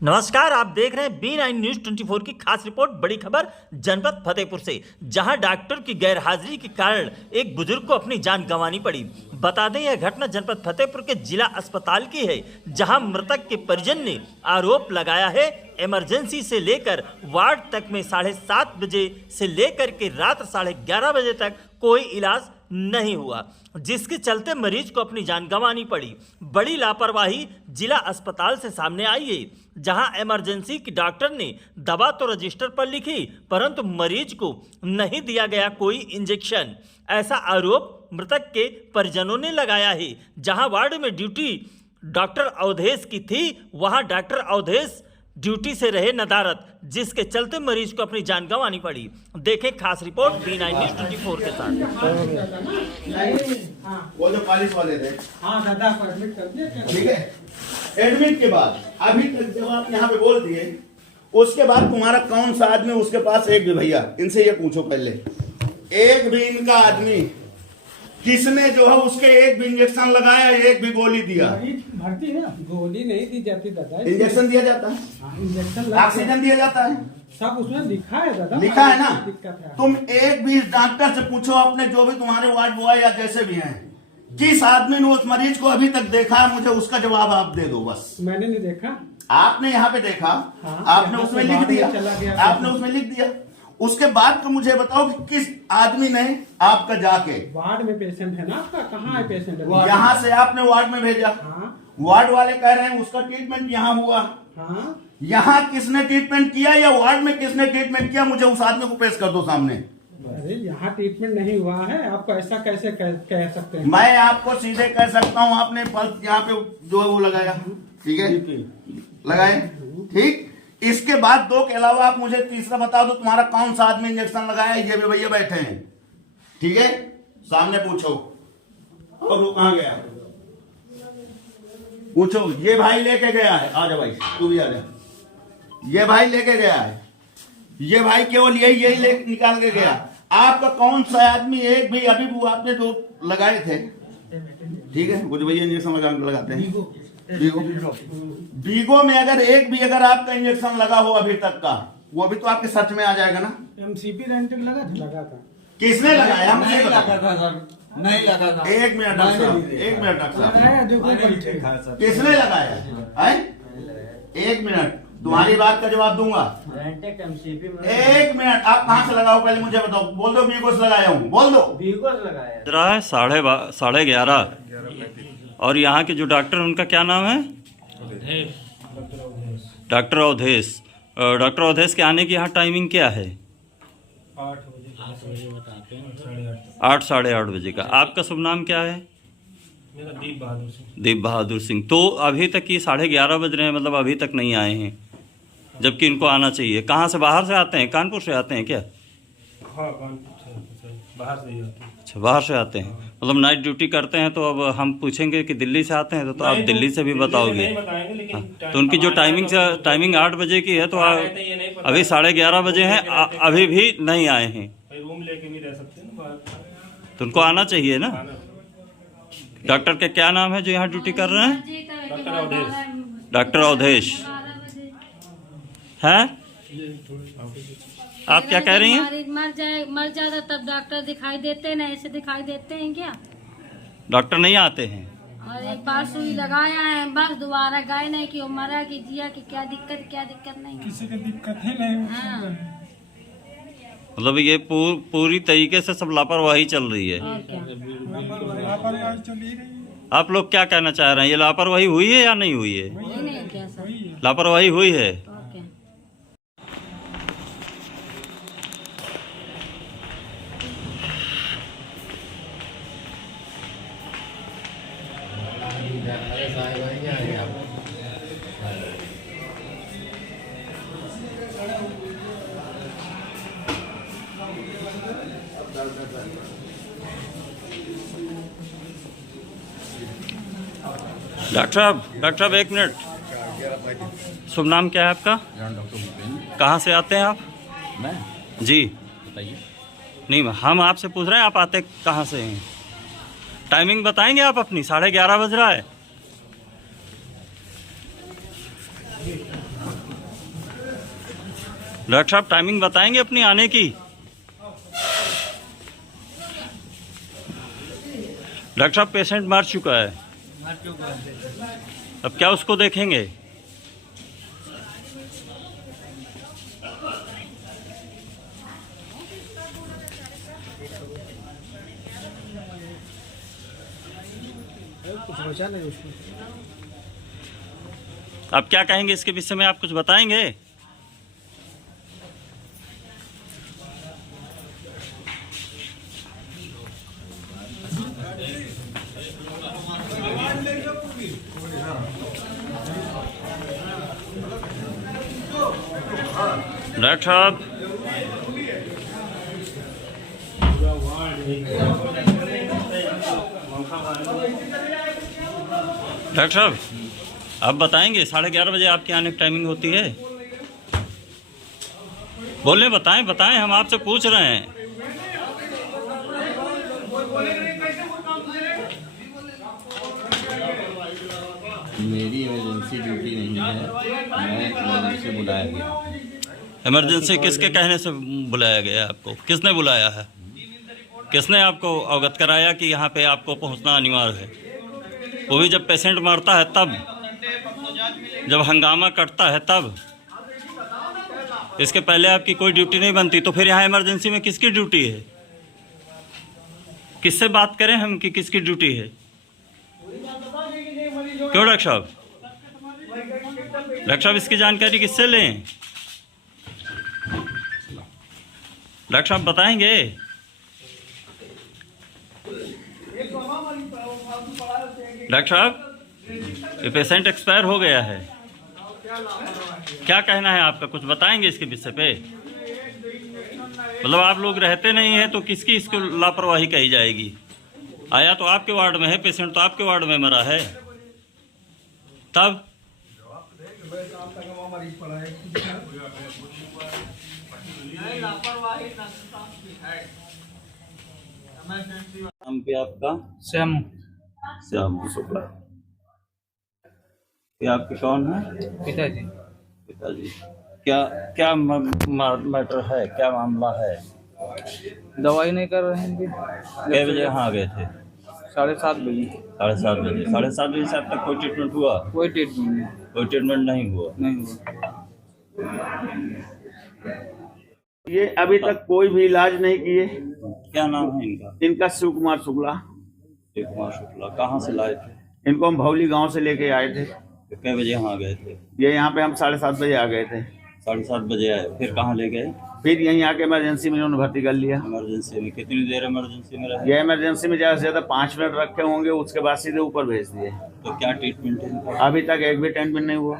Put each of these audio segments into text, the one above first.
नमस्कार, आप देख रहे हैं B9 न्यूज 24 की खास रिपोर्ट। बड़ी खबर जनपद फतेहपुर से, जहां डॉक्टर की गैरहाजिरी के कारण एक बुजुर्ग को अपनी जान गंवानी पड़ी। बता दें, यह घटना जनपद फतेहपुर के जिला अस्पताल की है, जहां मृतक के परिजन ने आरोप लगाया है इमरजेंसी से लेकर वार्ड तक में 7:30 बजे से लेकर के रात 11:30 बजे तक कोई इलाज नहीं हुआ, जिसके चलते मरीज को अपनी जान गंवानी पड़ी। बड़ी लापरवाही जिला अस्पताल से सामने आई है, जहां इमरजेंसी की डॉक्टर ने दवा तो रजिस्टर पर लिखी, परंतु मरीज को नहीं दिया गया कोई इंजेक्शन। ऐसा आरोप मृतक के परिजनों ने लगाया है। जहां वार्ड में ड्यूटी डॉक्टर अवधेश की थी, वहां डॉक्टर अवधेश ड्यूटी से रहे नदारत, जिसके चलते मरीज को अपनी जान गंवानी पड़ी। देखें खास रिपोर्ट B9 न्यूज 24 के साथ। वो जो पुलिस वाले थे, हाँ दादा को एडमिट कर दिया। ठीक है, एडमिट के बाद अभी तक जब आप यहाँ पे बोल दिए, उसके बाद तुम्हारा कौन सा आदमी उसके पास एक भी, भैया इनसे ये पूछो पहले, एक भी इनका आदमी किसने जो है उसके एक भी इंजेक्शन लगाया, एक भी गोली दिया? भर्ती है, गोली नहीं दी जाती दादा। इंजेक्शन दिया जाता है, इंजेक्शन ऑक्सीजन दिया जाता है, सब उसमें लिखा है दादा। लिखा है ना। दिक्कत है। तुम एक भी डॉक्टर से पूछो अपने, जो भी तुम्हारे वार्ड बॉय या जैसे भी हैं, किस आदमी ने उस मरीज को अभी तक देखा है? मुझे उसका जवाब आप दे दो बस। मैंने नहीं देखा। आपने यहाँ पे देखा, हाँ, आपने उसमें लिख दिया, आपने उसमें लिख दिया। उसके बाद तो मुझे बताओ कि किस आदमी ने आपका जाके वार्ड में पेशेंट है ना आपका, कहाँ है पेशेंट? यहाँ से आपने वार्ड में भेजा। हाँ, वार्ड वाले कह रहे हैं उसका ट्रीटमेंट यहाँ हुआ। हाँ, यहाँ किसने ट्रीटमेंट किया या वार्ड में किसने ट्रीटमेंट किया? मुझे उस आदमी को पेश कर दो सामने। अरे यहाँ ट्रीटमेंट नहीं हुआ है, आपको ऐसा कैसे कह सकते हैं? मैं आपको सीधे कह सकता हूँ, आपने पल्स यहाँ पे जो है वो लगाया, ठीक है, लगाए, ठीक। इसके बाद दो के अलावा आप मुझे तीसरा बता दो, तुम्हारा कौन सा आदमी इंजेक्शन लगाया? ये भी भैया बैठे हैं, ठीक है, सामने पूछो। और वो कहाँ गया? पूछो। ये भाई लेके गया है, आजा भाई, तू भी आजा। ये भाई लेके गया है, ये भाई केवल यही ले निकाल के गया। आपका कौन सा आदमी एक भी अभी वो आपने जो लगाए थे, ठीक है, कुछ भैया इंजेक्शन लगाते हैं बीगो में, अगर एक भी अगर आपका इंजेक्शन लगा हो अभी तक का, वो भी तो आपके सच में आ जाएगा ना। MCP रेंटल लगा था। किसने लगाया? मुझे नहीं लगा था सर, नहीं लगा था। एक मिनट डॉक्टर साहब, एक मिनट डॉक्टर साहब, किसने लगाया है? एक मिनट, तुम्हारी बात का जवाब दूंगा। एक मिनट, आप कहाँ से लगाओ पहले मुझे बताओ। बोल दो बीगो से लगाया हूँ, बोल दो। बीगो से लगाया है 11:30। और यहाँ के जो डॉक्टर, उनका क्या नाम है? डॉक्टर अवधेश। डॉक्टर अवधेश के आने की यहाँ टाइमिंग क्या है? 8 साढ़े 8 बजे का। आपका शुभ नाम क्या है? मेरा दीप बहादुर सिंह। दीप बहादुर सिंह। तो अभी तक ये 11:30 बज रहे हैं, मतलब अभी तक नहीं आए हैं, जबकि इनको आना चाहिए। कहाँ से? बाहर से आते हैं? कानपुर से आते हैं क्या? हाँ, कानपुर से, बाहर से ही आते हैं। अच्छा, बाहर से आते हैं, मतलब नाइट ड्यूटी करते हैं। तो अब हम पूछेंगे कि दिल्ली से आते हैं, तो आप दिल्ली से भी बताओगे। नहीं बताएंगे, लेकिन तो उनकी जो टाइमिंग 8 बजे की है, तो अभी 11:30 बजे हैं, अभी भी नहीं आए हैं। रूम लेके नहीं रह सकते ना बाहर, तो उनको आना चाहिए ना। डॉक्टर के क्या नाम है जो यहाँ ड्यूटी कर रहे हैं? डॉक्टर अवधेश। डॉक्टर अवधेश हैं। आप क्या कह रही हैं? मर जाता तब डॉक्टर दिखाई देते हैं ना, ऐसे दिखाई देते हैं क्या? डॉक्टर नहीं आते हैं। और एक बार सुई लगाया है बस, दोबारा गए नहीं कि वो मरा कि जिया कि क्या दिक्कत नहीं। किसी की दिक्कत ही नहीं। हाँ। मतलब ये पूरी तरीके से सब लापरवाही चल रही है। और क्या? लापरवाही चल ही रही है। आप लोग क्या कहना चाह रहे हैं? ये लापरवाही हुई है या नहीं हुई है? वही नहीं क्या सर? लापरवाही हुई है। और क्या? डॉक्टर साहब एक मिनट। शुभ नाम क्या है आपका? कहाँ से आते हैं आप? मैं जी बताइए। नहीं, हम आपसे पूछ रहे हैं आप आते कहाँ से हैं? टाइमिंग बताएंगे आप अपनी? 11:30 बज रहा है। डॉक्टर साहब टाइमिंग बताएंगे अपनी आने की? डॉक्टर साहब पेशेंट मर चुका है, अब क्या उसको देखेंगे? कुछ बचा नहीं उसमें। आप क्या कहेंगे इसके विषय में, आप कुछ बताएंगे? डॉक्टर साहब, डॉक्टर साहब आप बताएंगे 11:30 बजे आपकी आने की टाइमिंग होती है? बोले बताएं बताएं, हम आपसे पूछ रहे हैं। मेरी इमरजेंसी ड्यूटी नहीं है, मैं इमरजेंसी बुलाया गया। इमरजेंसी किसके कहने से बुलाया गया आपको? किसने बुलाया है? किसने आपको अवगत कराया कि यहाँ पे आपको पहुँचना अनिवार्य है? वो भी जब पेशेंट मरता है तब, जब हंगामा कटता है तब। इसके पहले आपकी कोई ड्यूटी नहीं बनती, तो फिर यहाँ इमरजेंसी में किसकी ड्यूटी है? किससे बात करें हम कि किसकी ड्यूटी है? क्यों डॉक्टर साहब? डॉक्टर साहब इसकी जानकारी किससे लें? डॉक्टर साहब बताएंगे? डॉक्टर साहब ये पेशेंट एक्सपायर हो गया है, क्या कहना है आपका? कुछ बताएंगे इसके विषय पे? मतलब आप लोग रहते नहीं हैं तो किसकी इसको लापरवाही कही जाएगी? आया तो आपके वार्ड में है, पेशेंट तो आपके वार्ड में मरा है, तब नाम पे आपका? श्याम। श्याम शुक्ला। ये आपके कौन है? पिताजी। पिताजी। क्या क्या मैटर है, क्या मामला है? दवाई नहीं कर रहे हैं इनकी। कितने बजे यहाँ आ गए थे? 7:30 बजे। 7:30 बजे। 7:30 बजे से अब तक कोई ट्रीटमेंट हुआ? कोई ट्रीटमेंट नहीं। कोई ट्रीटमेंट नहीं हुआ? नहीं हुआ। ये अभी तक कोई भी इलाज नहीं किए। क्या नाम है इनका? इनका शिव कुमार शुक्ला। शिव कुमार शुक्ला। कहाँ से लाए थे? इनको हम भौली गांव से लेके आए थे। कितने बजे यहाँ आ गए थे? ये यहाँ पे हम 7:30 बजे आ गए थे। 7:30 बजे आए, फिर कहाँ ले गए? फिर यहीं आके इमरजेंसी में इन्होंने भर्ती कर लिया। इमरजेंसी में कितनी देर इमरजेंसी में रहे? ये इमरजेंसी में ज़्यादा से ज़्यादा 5 मिनट रखे होंगे, उसके बाद सीधे ऊपर भेज दिए। तो क्या ट्रीटमेंट है इनका? अभी तक एक भी ट्रीटमेंट नहीं हुआ।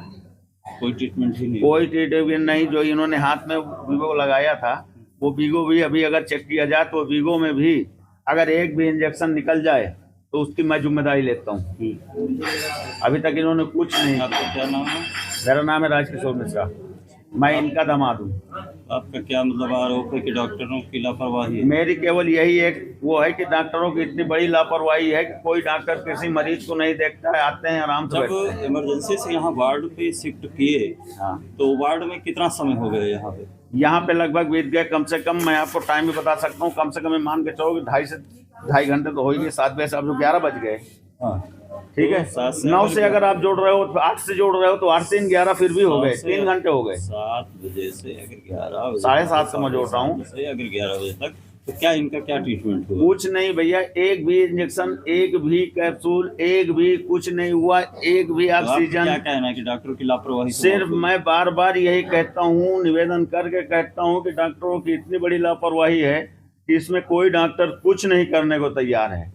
कोई ट्रीटमेंट ही नहीं? कोई ट्रीटमेंट नहीं। जो इन्होंने हाथ में वीगो लगाया था, वो वीगो भी अभी अगर चेक किया जाए तो वीगो में भी अगर एक भी इंजेक्शन निकल जाए तो उसकी मैं जिम्मेदारी लेता हूँ। अभी तक इन्होंने कुछ नहीं। आपका क्या नाम है? मेरा नाम है राजकिशोर मिश्रा, मैं इनका दामाद हूँ। आपका क्या मतलब आरोप है कि डॉक्टरों की लापरवाही है? मेरी केवल यही एक वो है कि डॉक्टरों की इतनी बड़ी लापरवाही है कि कोई डॉक्टर किसी मरीज को नहीं देखता है, आते हैं आराम से बैठते जब हैं। इमरजेंसी से यहाँ वार्ड पे शिफ्ट किए, हाँ, तो वार्ड में कितना समय हो गया यहाँ पे? यहाँ पे लगभग बीत गए कम से कम, मैं आपको टाइम भी बता सकता हूँ, कम से कम मान के चलो 2.5 से 2.5 घंटे तो हो ही गए। 7 बजे से अब जो 11 बज गए। हाँ, ठीक है, 7 से 9 से अगर आप जोड़ रहे हो, 8 से जोड़ रहे हो तो 8 से 11 फिर भी हो गए, 3 घंटे हो गए। 7 बजे से अगर 11 बजे, 7:30 से मैं जोड़ रहा हूँ, से अगर 11 बजे तक, तो क्या इनका क्या ट्रीटमेंट हुआ? कुछ नहीं भैया, एक भी इंजेक्शन, एक भी कैप्सूल, एक भी कुछ नहीं हुआ, एक भी तो आप क्या ऑक्सीजन। कहना है कि डॉक्टर की लापरवाही से सिर्फ मौत हुई? मैं बार बार यही कहता हूँ, निवेदन करके कहता हूँ कि डॉक्टरों की इतनी बड़ी लापरवाही है कि इसमें कोई डॉक्टर कुछ नहीं करने को तैयार है।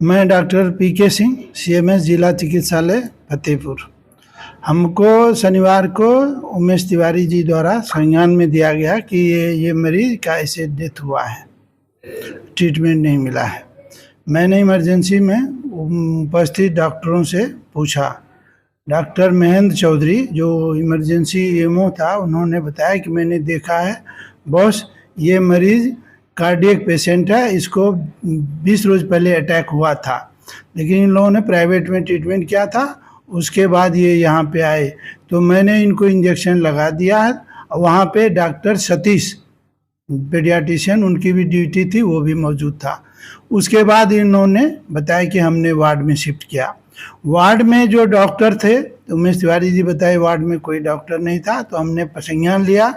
मैं डॉक्टर पीके सिंह, सीएमएस जिला चिकित्सालय फतेहपुर। हमको शनिवार को उमेश तिवारी जी द्वारा संज्ञान में दिया गया कि ये मरीज का ऐसे डेथ हुआ है, ट्रीटमेंट नहीं मिला है। मैंने इमरजेंसी में उपस्थित डॉक्टरों से पूछा। डॉक्टर महेंद्र चौधरी जो इमरजेंसी एमओ था, उन्होंने बताया कि मैंने देखा है बॉस, ये मरीज कार्डियक पेशेंट है, इसको 20 रोज पहले अटैक हुआ था, लेकिन इन लोगों ने प्राइवेट में ट्रीटमेंट किया था, उसके बाद ये यहाँ पे आए तो मैंने इनको इंजेक्शन लगा दिया है। वहाँ पे डॉक्टर सतीश पेडियाट्रिशियन, उनकी भी ड्यूटी थी, वो भी मौजूद था। उसके बाद इन्होंने बताया कि हमने वार्ड में शिफ्ट किया। वार्ड में जो डॉक्टर थे उमेश तिवारी जी बताए वार्ड में कोई डॉक्टर नहीं था, तो हमने संज्ञान लिया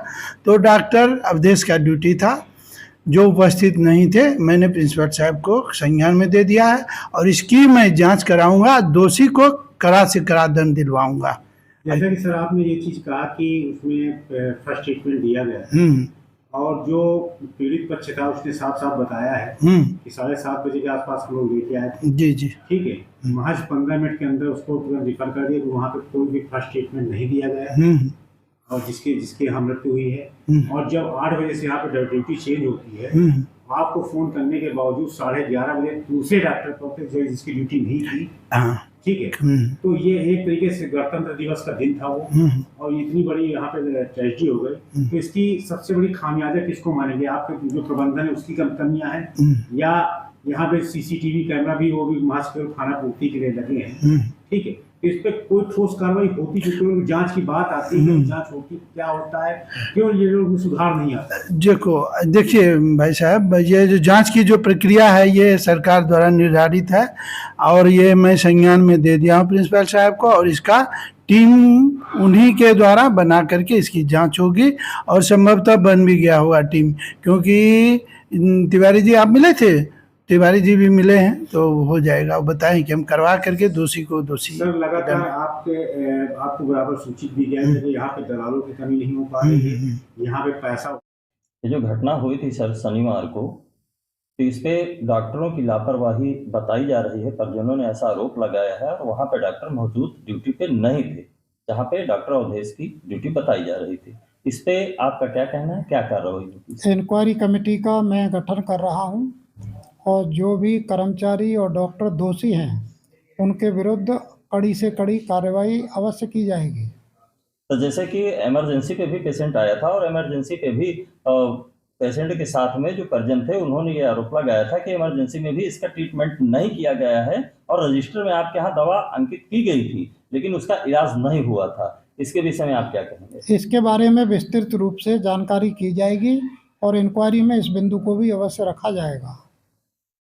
तो डॉक्टर अवधेश का ड्यूटी था, जो उपस्थित नहीं थे। मैंने प्रिंसिपल साहब को संज्ञान में दे दिया है और इसकी मैं जांच कराऊंगा, दोषी को कड़ा से कड़ा दंड दिलवाऊंगा। जैसा कि सर आपने ये चीज कहा कि उसमें फर्स्ट ट्रीटमेंट दिया गया है और जो पीड़ित पक्ष था उसने साफ साफ बताया है कि 7:30 बजे के आसपास हम लोग लेके आए थे। जी जी ठीक है, महज 15 मिनट के अंदर उसको तुरंत रिफर कर दिया कि वहाँ पे कोई भी फर्स्ट ट्रीटमेंट नहीं दिया गया है और जिसकी यहाँ मृत्यु हुई है। और जब 8 बजे से यहाँ पे ड्यूटी चेंज होती है, आपको फोन करने के बावजूद 11:30 बजे दूसरे डॉक्टर पहुंचे जिसकी ड्यूटी नहीं थी। ठीक है, तो ये एक तरीके से गणतंत्र दिवस का दिन था वो, और इतनी बड़ी यहाँ पे ट्रेजेडी हो गई। तो इसकी सबसे बड़ी खामियाजा किसको मानेंगे? आपके जो प्रबंधन है उसकी कमियां हैं, या यहाँ पे सीसीटीवी कैमरा भी वो भी मास्क खाना पूर्ति के लिए लगे हैं। ठीक है, इस पे कोई ठोस कार्रवाई होती क्यों? जांच की बात आती है, जांच होती क्या होता है, क्यों ये लोग सुधार नहीं आता? देखिए भाई साहब, ये जो जांच की जो प्रक्रिया है ये सरकार द्वारा निर्धारित है और ये मैं संज्ञान में दे दिया हूँ प्रिंसिपल साहब को, और इसका टीम उन्हीं के द्वारा बना करके इसकी जांच होगी और संभवतः बन भी गया होगा टीम, क्योंकि तिवारी जी आप मिले थे, तिवारी जी भी मिले हैं, तो हो जाएगा। वो बताएं कि हम करवा करके दोषी को दोषी। सर लगातार आपको बराबर सूचित भी किया है कि यहाँ पे दलालों की कमी नहीं हो पा रही है, यहाँ पे पैसा। ये जो घटना हुई थी सर शनिवार को, तो इस पे डॉक्टरों की लापरवाही बताई जा रही है। परिजनों ने ऐसा आरोप लगाया है और वहाँ पे डॉक्टर मौजूद ड्यूटी पे नहीं थे जहाँ पे डॉक्टर अवधेश की ड्यूटी बताई जा रही थी। इस पे आपका क्या कहना है, क्या कार्रवाई होगी? इंक्वायरी कमेटी का मैं गठन कर रहा हूँ और जो भी कर्मचारी और डॉक्टर दोषी हैं उनके विरुद्ध कड़ी से कड़ी कार्रवाई अवश्य की जाएगी। तो जैसे कि इमरजेंसी पे भी पेशेंट आया था और इमरजेंसी पे भी पेशेंट के साथ में जो परिजन थे उन्होंने ये आरोप लगाया था कि इमरजेंसी में भी इसका ट्रीटमेंट नहीं किया गया है और रजिस्टर में आपके यहाँ दवा अंकित की गई थी लेकिन उसका इलाज नहीं हुआ था। इसके विषय में आप क्या कहेंगे? इसके बारे में विस्तृत रूप से जानकारी की जाएगी और इंक्वायरी में इस बिंदु को भी अवश्य रखा जाएगा।